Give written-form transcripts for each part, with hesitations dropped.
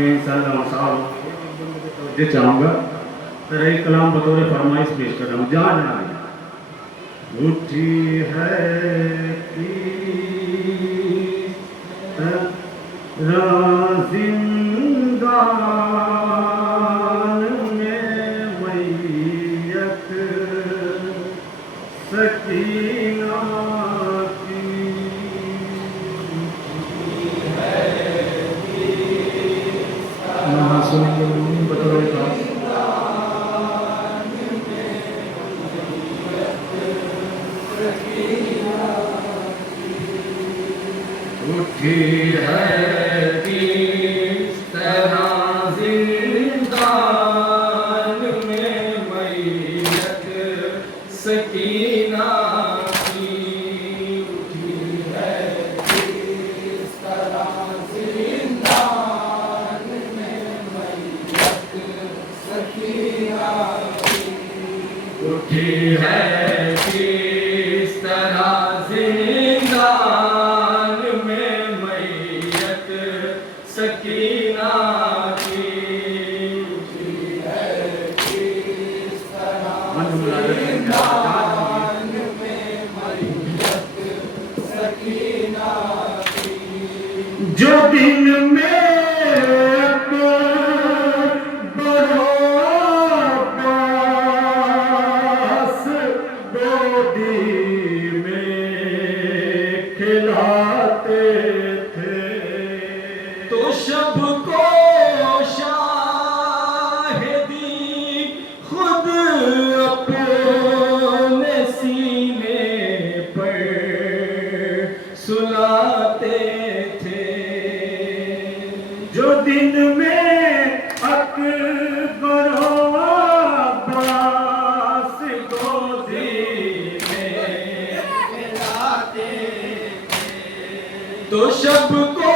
में इंशाअल्लाह मसाल जो चाहूँगा तेरा एक कलाम बतौर फरमाइश पेश कर रहा हूँ। जहाँ जहाँ उठी है कि जिंदान में मैयत सकीना की बतौर उठी है किस तरह जिंदान में मैयत सकीना की। उठी है किस तरह जिंदान में मैयत सकीना की। उठी है किस तरह जिंदान में मैयत सकीना की। उठी है किस तरह जिंदान में मैयत सकीना की। जो दिन में खिलाते थे तो सबको शाहिदी खुद अपने सीने पर सुलाते थे। जो दिन में अकबर अब्बास गोदी तो सबको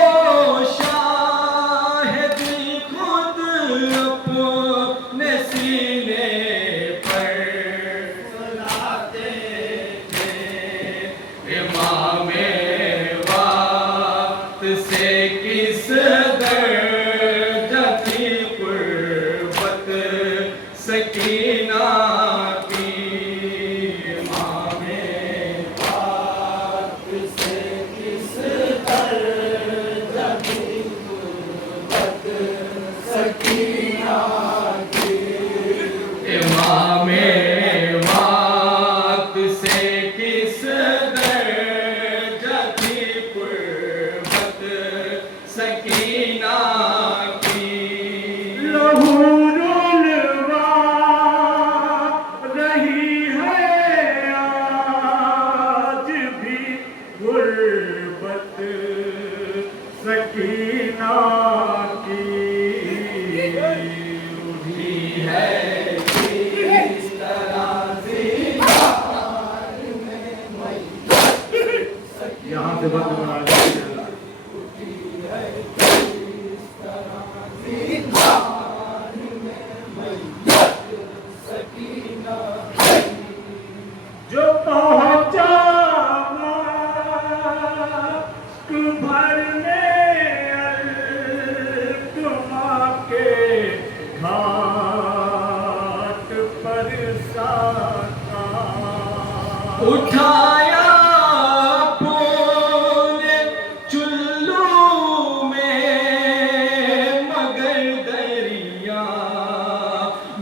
शाहिदी खुद अपने सीने पर सुलाते थे। इमामे वक्त से किस दर्जा की कुर्बत सकीना की। इमामे वक्त से किस सकीना की। इमामे वक्त से किस दर्जा की कुर्बत सकीना की। लहू रुलवा रही है आज भी गुर्बत सकीना की। उठी है किस तरह जिंदान में मैयत सकीना। यहाँ से बंद बना उठी है किस तरह जिंदान में मैयत सकीना की। जो पहुँचा भरने घाट पर साका उठाया अपने चुल्लू में मगर दरिया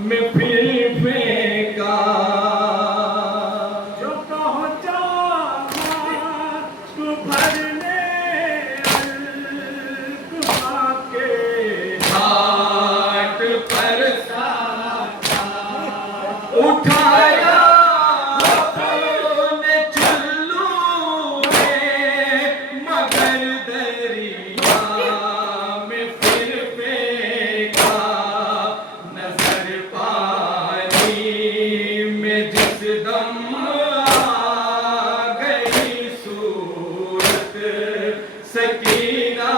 में फिर फेंका। जो पहुँचा भरने उठाया अपने चुल्लू में मगर दरिया में फिर फेंका। नजर पानी में जिस दम आ गई सूरत सकीना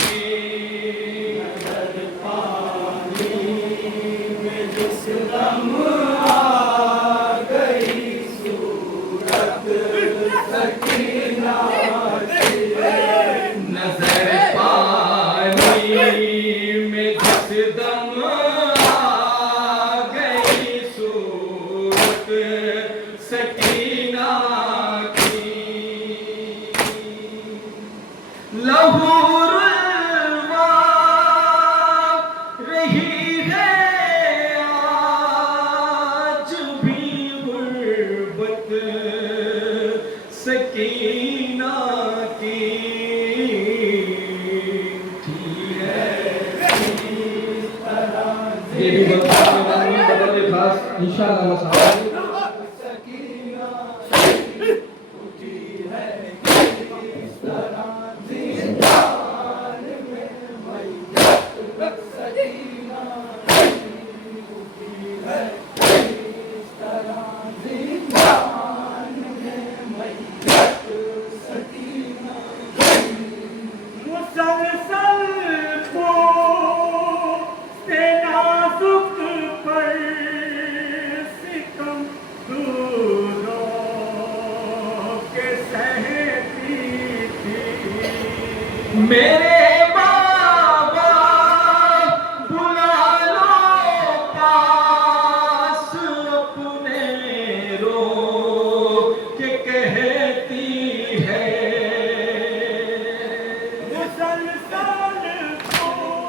की। नजर पानी में जिस दम सकीना की। नजर पानी सकीना की ये भी बदल खास इंशाअल्लाह मसाला मेरे बाबा बुला लो पास अपने रो के कहती है मुसलसल को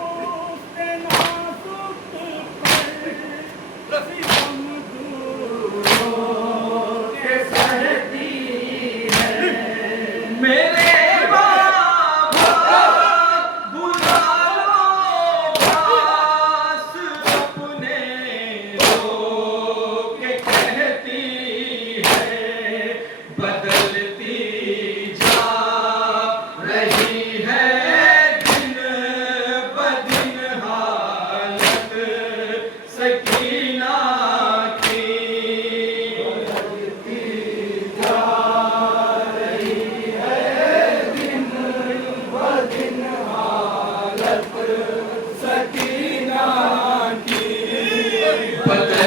नाजुक पर सितम दूरों के सहती है मेरे बदलती जा रही है दिन बदिन हालत सकीना की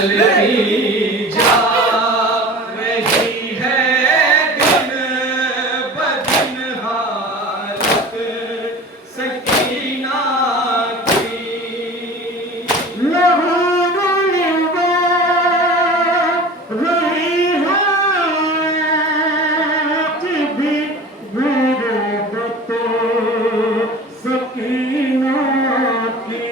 रही है भी गुरबत सकीना की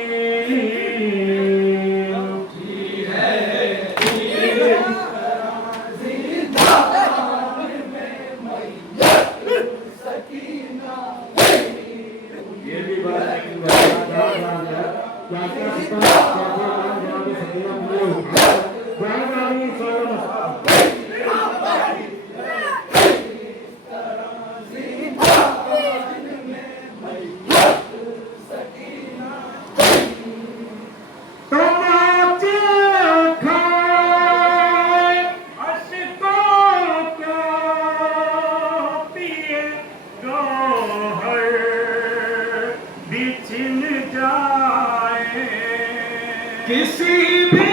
किसी भी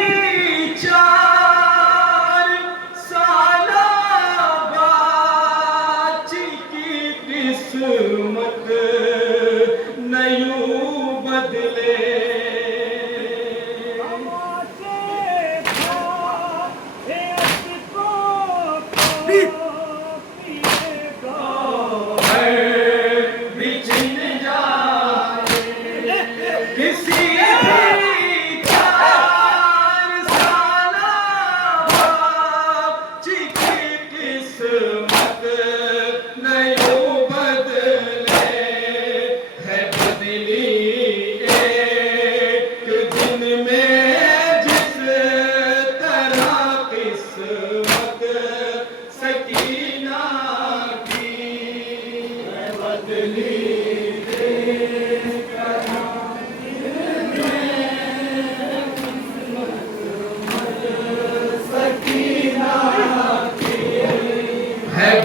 चार साला बाची की किस्मत न यूं बदले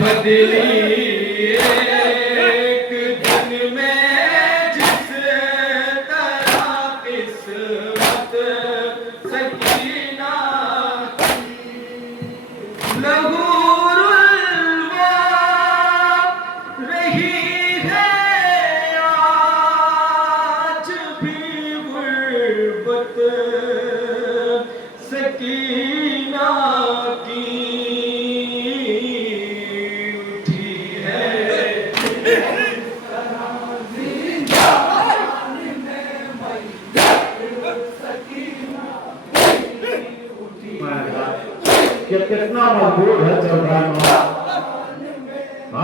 बदली एक दिन में जिस तरह किस्मत सकीना लहूरुल्वा रही है आज भी गुर्बत सकीना की कितना मजबूत है चौधारी।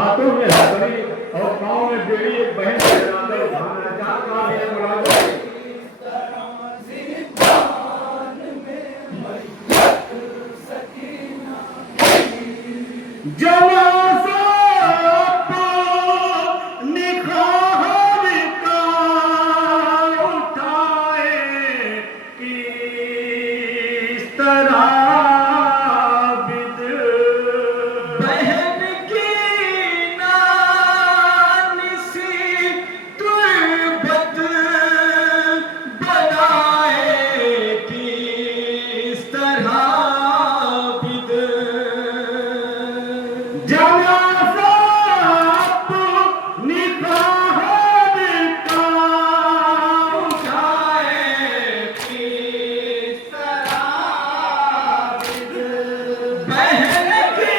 हाथों में हथकड़ी और पाँव में बेड़ी, एक बहन के जनाजा उठाना है। जहाँ कहाँ भी है मुलाज़िम जनाजा निखार का उठाए किस तरह बिद बहन की नानिसी तुर्बत बनाए किस तरह बिद जनाजा निखार का उठाए किस तरह बिद बहन की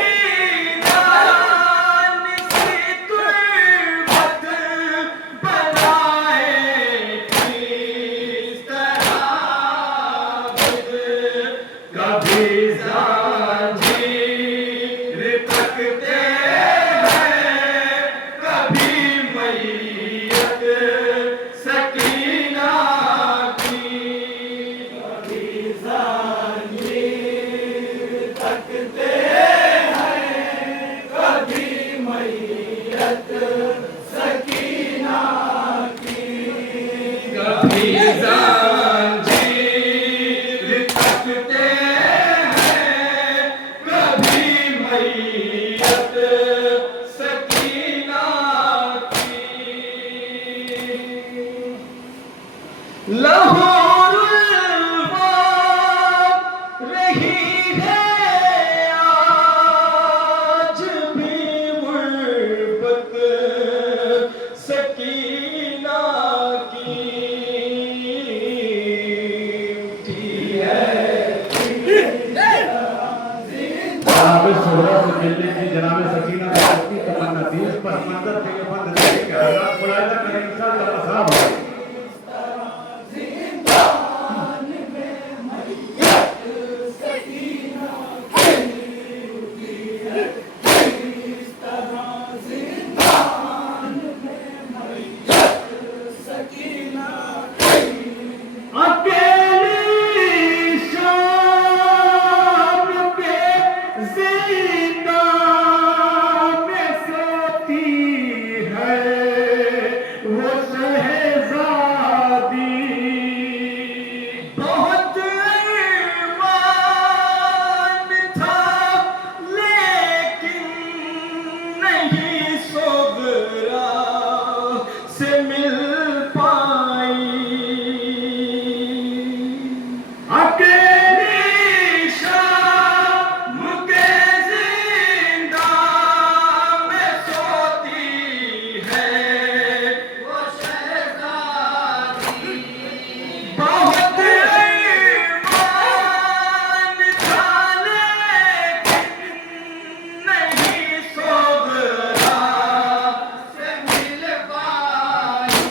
नानिसी तुर्बत बनाए किस तरह बिद कभी जांजीर तकते हैं, कभी मैयत सकीना की, कभी जांजीर तकते हैं, कभी मैयत सकीना की, कभी जांजीर तकते हैं, कभी मैयत सकीना की। लाहौरुल बात रही है आज भी गुर्बत सकीना की, उठी है जनाब शोहरा से मिलने की जनाब सकीना की सच्ची तमन्ना थी। इस पर मंजर के बंद करके के हालात मुलायजा करें, इंशाअल्लाह आसाब होगा। अकेली शाम के ज़िंदा में सोती है वो शहज़ादी। बहुत अरमान था लेकिन नहीं सोगरा से मिल पाई, अकेली शाम के जिंदा में सोती है वो शहज़ादी। बहुत अरमान था लेकिन नहीं सोगरा से मिल पाई,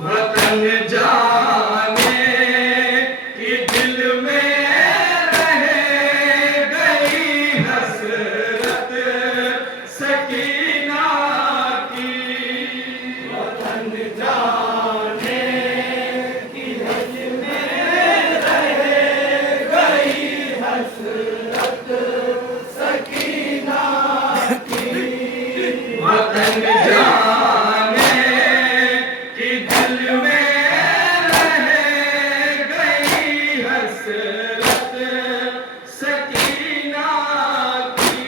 वतन जाने कि दिल में रह गई हसरत सकीना की, वतन जाने कि दिल में रह गई हसरत सकीना की, वतन जाने कि दिल में रह गई हसरत सकीना की।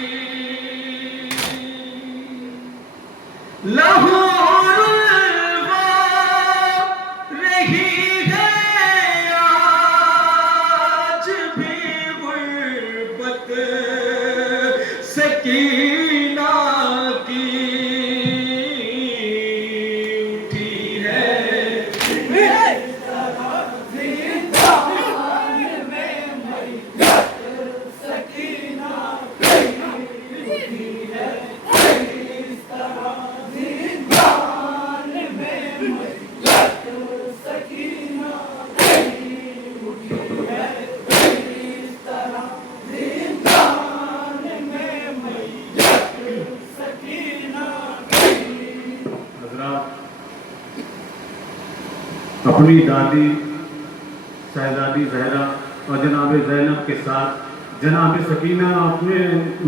लाहौरुल बात रही है आज भी गुर्बत सकीना की, उठी है सकीना अपनी दादी शहजादी जहरा और जनाब ज़ैनब के साथ जनाब सकीना अपने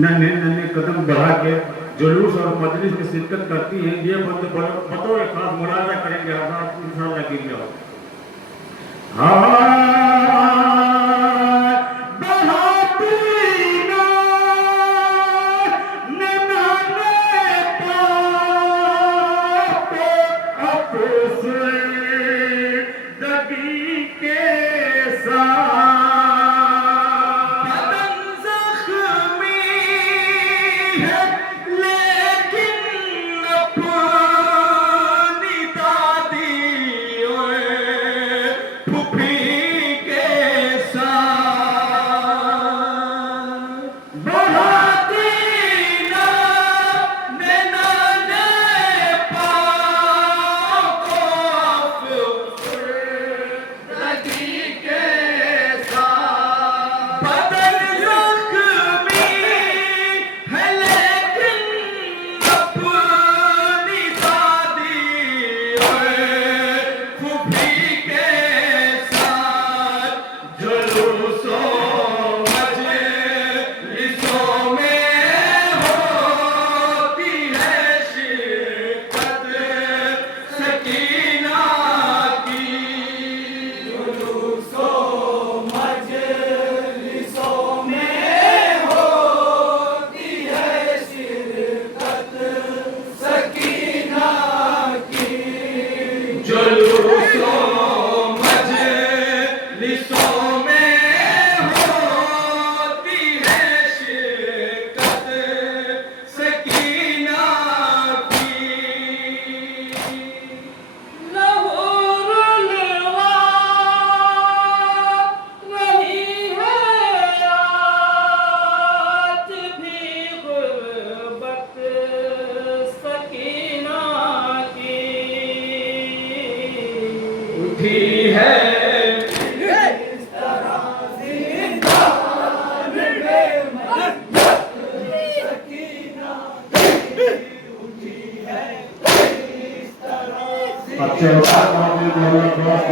नन्हे नन्हे कदम बढ़ा के जुलूस और मजलिस में शिरकत करती हैं। ये बतौर खास मुलाजा करेंगे आप इंशाअल्लाह की जाओ।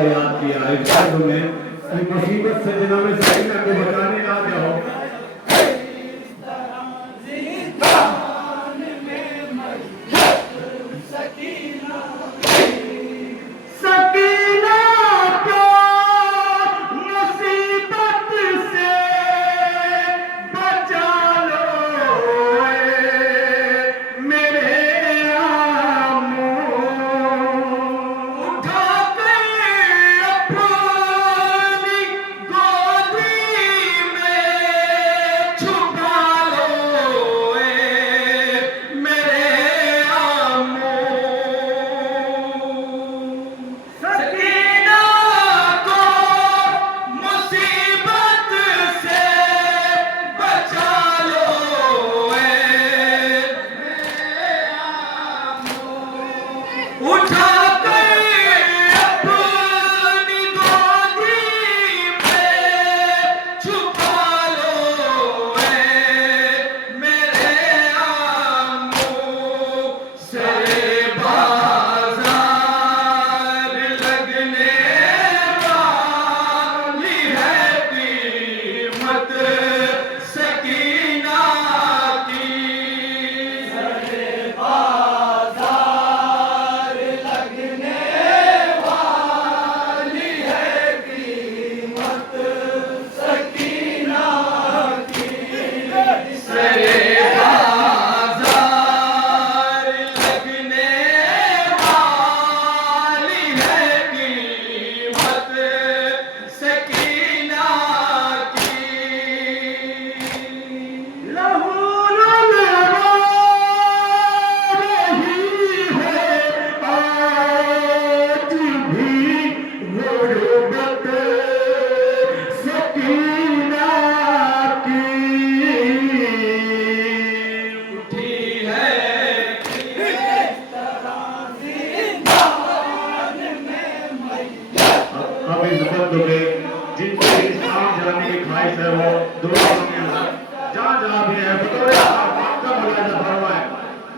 याद किया इस शब्द में मुसीबत से जनाब सकीना को बचाने आ जाओ।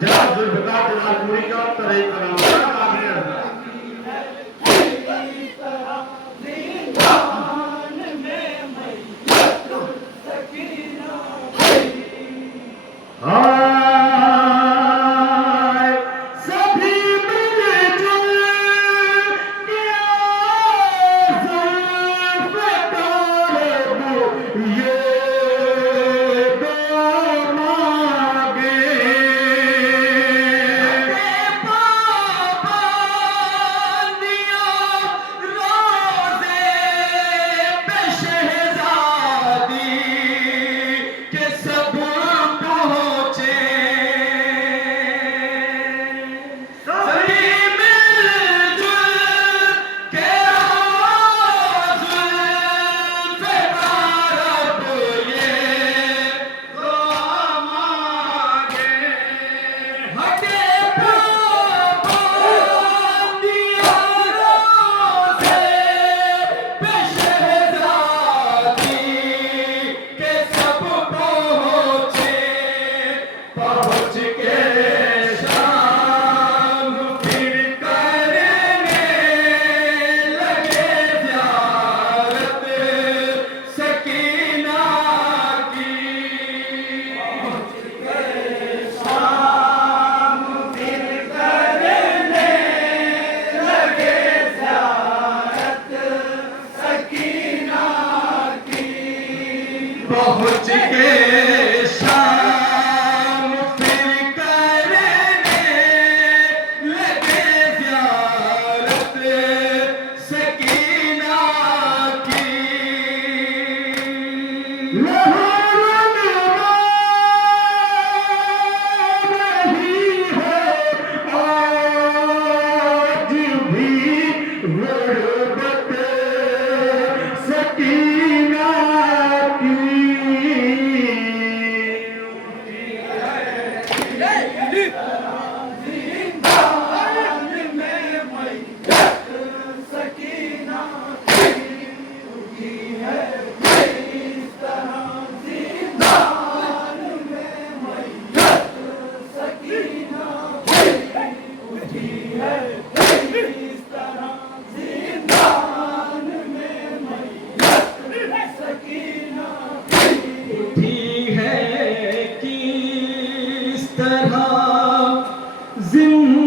जनाब जुल्फ़िकार जलालपुरी का तरह कलाम हाय सभी मिलजुल के जुल्फ तालब ये दुआ मांगे पाबंदियां रोज़े पे शहज़ादी के सब पहुँचे सभी मिलजुल के जुल्फ तारब ये दुआ मांगे हटे पाबंदियां रोज़े पे शहज़ादी के सब पहुँचे पहुँच के शाम फिर करने लगे ज़ियारत सकीना की पहुँच के शाम फिर करने लगे ज़ियारत सकीना की पहुँच के शाम फिर करने लगे ज़ियारत सकीना की नहीं है आज भी गुर्बत सकीना की उठी है किस तरह जिंदा